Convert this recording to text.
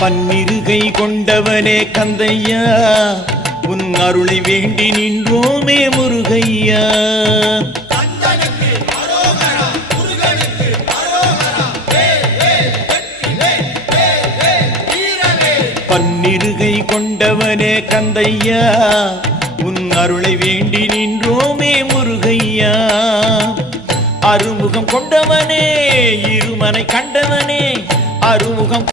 பன்னிருகை கொண்டவனே கந்தையா, உன் அருளை வேண்டி நின்றோமே முருகையா. பன்னிருகை கொண்டவனே கந்தையா, உன் அருளை வேண்டி நின்றோமே முருகையா. அருமுகம் கொண்டவனே, இருமனை கண்டவனே, அருமுகம்